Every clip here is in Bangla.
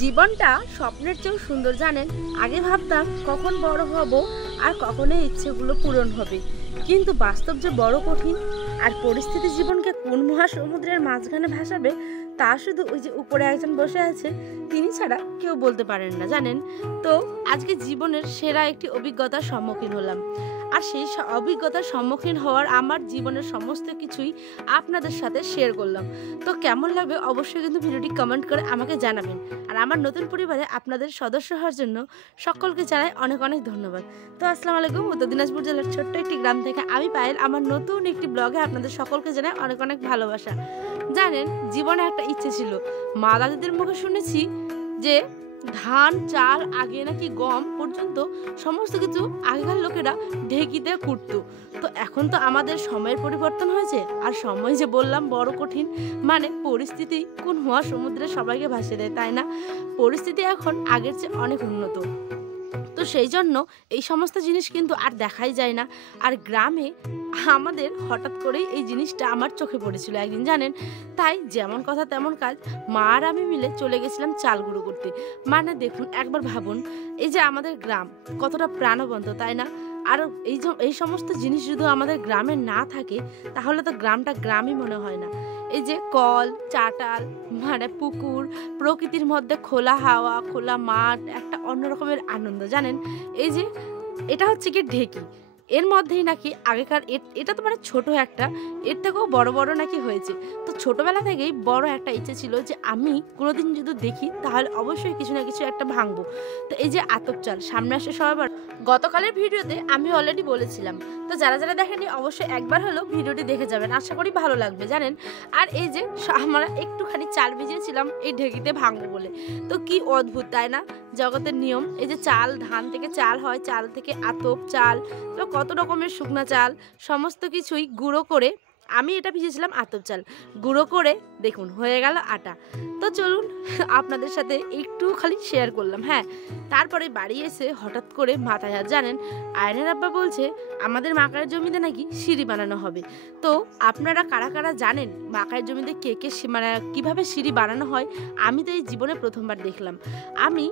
জীবনটা স্বপ্নের চেয়েও সুন্দর জানেন। আগে ভাবতাম কখন বড় হব আর কখন এই ইচ্ছেগুলো পূরণ হবে, কিন্তু বাস্তব যে বড় কঠিন। আর পরিস্থিতি জীবনকে কোন মহাসমুদ্রের মাঝখানে ভাসাবে তা শুধু ওই যে উপরে একজন বসে আছে তিনি ছাড়া কেউ বলতে পারেন না জানেন। তো আজকে জীবনের সেরা একটি অভিজ্ঞতার সম্মুখীন হলাম, আর সেই অভিজ্ঞতার সম্মুখীন হওয়ার আমার জীবনের সমস্ত কিছুই আপনাদের সাথে শেয়ার করলাম। তো কেমন লাগবে অবশ্যই কিন্তু ভিডিওটি কমেন্ট করে আমাকে জানাবেন। আর আমার নতুন পরিবারে আপনাদের সদস্য হওয়ার জন্য সকলকে জানাই অনেক অনেক ধন্যবাদ। তো আসসালামু আলাইকুম। উত্তর দিনাজপুর জেলার ছোট্ট একটি গ্রাম থেকে আমি পায়েল আমার নতুন একটি ব্লগে আপনাদের সকলকে জানাই অনেক অনেক ভালোবাসা। জানেন, জীবনে একটা ইচ্ছে ছিল। মা দাদিদের মুখে শুনেছি যে ধান চাল আগে নাকি গম পর্যন্ত সমস্ত কিছু আগেকার লোকেরা ঢেকিতে কুটতো। তো এখন তো আমাদের সময়ের পরিবর্তন হয়েছে, আর সময় যে বললাম বড় কঠিন, মানে পরিস্থিতি কোন মহাসমুদ্রে সবাইকে ভাসিয়ে দেয়, তাই না? পরিস্থিতি এখন আগের চেয়ে অনেক উন্নত। তো সেই জন্য এই সমস্ত জিনিস কিন্তু আর দেখাই যায় না। আর গ্রামে আমাদের হঠাৎ করেই এই জিনিসটা আমার চোখে পড়েছিল একদিন জানেন। তাই যেমন কথা তেমন কাজ, মা আর আমি মিলে চলে গেছিলাম চাল গুঁড়ো করতে। মানে দেখুন, একবার ভাবুন এই যে আমাদের গ্রাম কতটা প্রাণবন্ত, তাই না? আর এই সমস্ত জিনিস যদি আমাদের গ্রামে না থাকে তাহলে তো গ্রামটা গ্রামই মনে হয় না। এই যে কল চাটাল, মানে পুকুর, প্রকৃতির মধ্যে খোলা হাওয়া খোলা মাঠ, একটা অন্যরকমের আনন্দ জানেন। এই যে এটা হচ্ছে কি ঢেকি, এর মধ্যেই নাকি আগেকার এটা তো মানে ছোট একটা, এর থেকেও বড় বড় নাকি হয়েছে। তো ছোটবেলা থেকেই বড় একটা ইচ্ছে ছিল যে আমি কোনোদিন যদি দেখি তাহলে অবশ্যই কিছু না কিছু একটা ভাঙবো। তো এই যে আতপ চাল সামনে আসে সবার, গতকালের ভিডিওতে আমি অলরেডি বলেছিলাম। তো যারা যারা দেখেনি অবশ্যই একবার হলেও ভিডিওটি দেখে যাবেন, আশা করি ভালো লাগবে জানেন। আর এই যে আমরা একটুখানি চাল ভিজিয়েছিলাম এই ঢেকিতে ভাঙবো বলে। তো কি অদ্ভুত তাই না জগতের নিয়ম। এই যে চাল, ধান থেকে চাল হয়, চাল থেকে আতপ চাল, তো কত রকমের শুকনা চাল সমস্ত কিছুই গুঁড়ো করে, আমি এটা ভিজেছিলাম আতপ চাল, গুঁড়ো করে দেখুন হয়ে গেল আটা। তো চলুন আপনাদের সাথে একটু খালি শেয়ার করলাম। হ্যাঁ, তারপরে বাড়ি এসে হঠাৎ করে মাথায় হাত জানেন, আয়নের আব্বা বলছে আমাদের মাকার জমিতে নাকি সিঁড়ি বানানো হবে। তো আপনারা কারা কারা জানেন মাকার জমিতে কে কে মানে কীভাবে সিঁড়ি বানানো হয়? আমি তো এই জীবনে প্রথমবার দেখলাম। আমি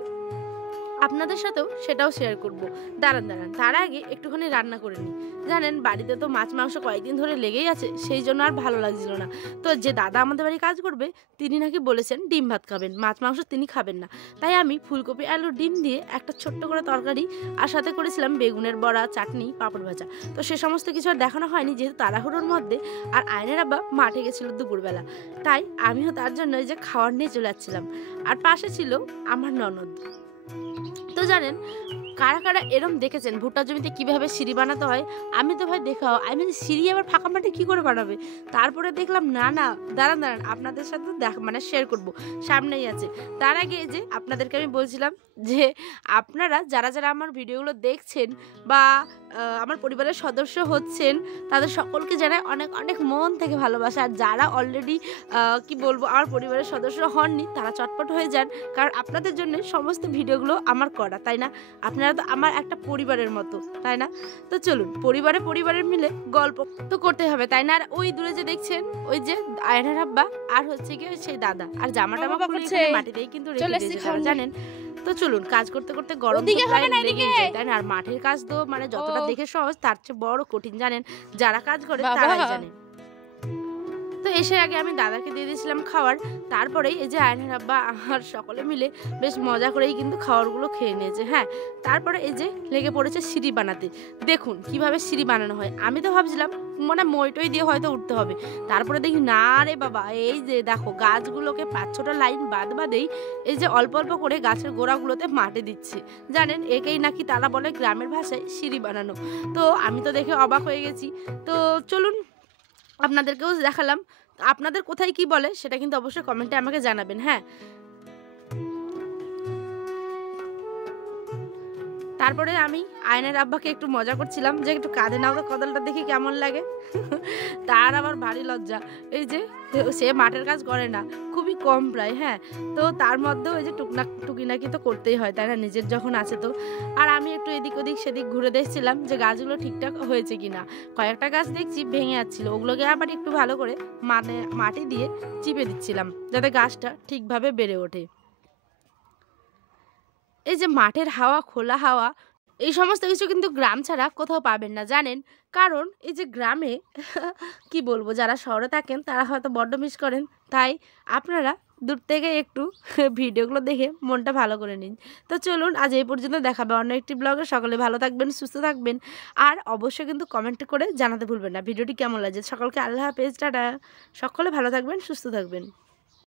আপনাদের সাথেও সেটাও শেয়ার করব। দাঁড়ান তার আগে একটুখানি রান্না করে নিই। জানেন, বাড়িতে তো মাছ মাংস কয়েকদিন ধরে লেগেই আছে, সেই জন্য আর ভালো লাগছিল না। তো যে দাদা আমাদের বাড়ি কাজ করবে তিনি নাকি বলেছেন ডিম ভাত খাবেন, মাছ মাংস তিনি খাবেন না। তাই আমি ফুলকপি আলু ডিম দিয়ে একটা ছোট্ট করে তরকারি, আর সাথে করেছিলাম বেগুনের বড়া, চাটনি, পাঁপড় ভাজা। তো সে সমস্ত কিছু আর দেখানো হয়নি যেহেতু তাড়াহুড়োর মধ্যে। আর আয়নের আব্বা মাঠে গেছিল দুপুরবেলা, তাই আমিও তার জন্য এই যে খাওয়ার নিয়ে চলে যাচ্ছিলাম। আর পাশে ছিল আমার ননদ। তো জানেন, কারা কারা এরম দেখেছেন ভুট্টা জমিতে কিভাবে সিঁড়ি বানাতে হয়? আমি তো ভাই দেখাও, আমি সিঁড়ি আবার ফাঁকা মাঠে কি করে বানাবে? তারপরে দেখলাম না দাঁড়ান আপনাদের সাথে মানে শেয়ার করব, সামনেই আছে। তার আগে যে আপনাদেরকে আমি বলছিলাম যে আপনারা যারা যারা আমার ভিডিওগুলো দেখছেন বা আমার পরিবারের সদস্য হচ্ছেন, তাদের সকলকে জানাই অনেক অনেক মন থেকে ভালোবাসা। আর যারা অলরেডি কি বলবো আমার পরিবারের সদস্য হননি তারা চটপট হয়ে যান, কারণ আপনাদের জন্য সমস্ত ভিডিওগুলো আমার করা, তাই না? আপনারা তো আমার একটা পরিবারের মতো, তাই না? তো চলুন পরিবারের মিলে গল্প তো করতে হবে, তাই না? আর ওই দূরে যে দেখছেন ওই যে আয়নার আব্বা আর হচ্ছে কি সেই দাদা, আর জামাটা মাটিতেই কিন্তু রেখে দিয়েছে জানেন। তো চলুন কাজ করতে করতে গরম লেগে যায়, তাই না? আর মাঠের কাজ তো মানে যতটা দেখে সহজ তার চেয়ে বড় কঠিন জানেন, যারা কাজ করে তারাই জানে। তো এসে আগে আমি দাদাকে দিয়ে দিয়েছিলাম খাবার, তারপরেই এই যে আয়নের আব্বা আর সকলে মিলে বেশ মজা করেই কিন্তু খাবারগুলো খেয়ে নিয়েছে। হ্যাঁ, তারপরে এই যে লেগে পড়েছে সিঁড়ি বানাতে। দেখুন কিভাবে সিঁড়ি বানানো হয়। আমি তো ভাবছিলাম মানে মইটই দিয়ে হয়তো উঠতে হবে, তারপরে দেখি না রে বাবা, এই যে দেখো গাছগুলোকে 5-6টা লাইন বাদেই এই যে অল্প অল্প করে গাছের গোড়াগুলোতে মাটি দিচ্ছে। জানেন, একেই নাকি তারা বলে গ্রামের ভাষায় সিঁড়ি বানানো। তো আমি তো দেখে অবাক হয়ে গেছি। তো চলুন আপনাদেরকেও দেখালাম। আপনাদের কোথায় কি বলে সেটা কিন্তু অবশ্যই কমেন্টে আমাকে জানাবেন। হ্যাঁ, তারপরে আমি আয়নের আব্বাকে একটু মজা করছিলাম যে একটু কাঁধে নাও তো কদলটা দেখি কেমন লাগে। তার আবার ভারী লজ্জা, এই যে সে মাঠের কাজ করে না, খুবই কম প্রায়। হ্যাঁ, তো তার মধ্যেও এই যে টুকিনাকি তো করতেই হয়, তাই না? নিজের যখন আছে তো। আর আমি একটু এদিক ওদিক সেদিক ঘুরে দেখছিলাম যে গাছগুলো ঠিকঠাক হয়েছে কিনা। কয়েকটা গাছ দেখছি ভেঙে যাচ্ছিল, ওগুলোকে আবার একটু ভালো করে মাটি দিয়ে চিপে দিচ্ছিলাম যাতে গাছটা ঠিকভাবে বেড়ে ওঠে। এই যে মাঠের হাওয়া, খোলা হাওয়া, এই সমস্ত কিছু কিন্তু গ্রাম ছাড়া কোথাও পাবেন না, জানেন? কারণ এই যে গ্রামে কি বলবো, যারা শহরে থাকেন তারা হয়তো বড্ড মিস করেন। তাই আপনারা দূর থেকে একটু ভিডিওগুলো দেখে মনটা ভালো করে নিন। তো চলুন আজ এই পর্যন্ত, দেখাবে অন্য একটি ব্লগে। সকলে ভালো থাকবেন, সুস্থ থাকবেন। আর অবশ্যই কিন্তু কমেন্ট করে জানাতে ভুলবেন না ভিডিওটি কেমন লাগছে। সকলকে আল্লাহ হাফেজ, টাটা। সকলে ভালো থাকবেন, সুস্থ থাকবেন।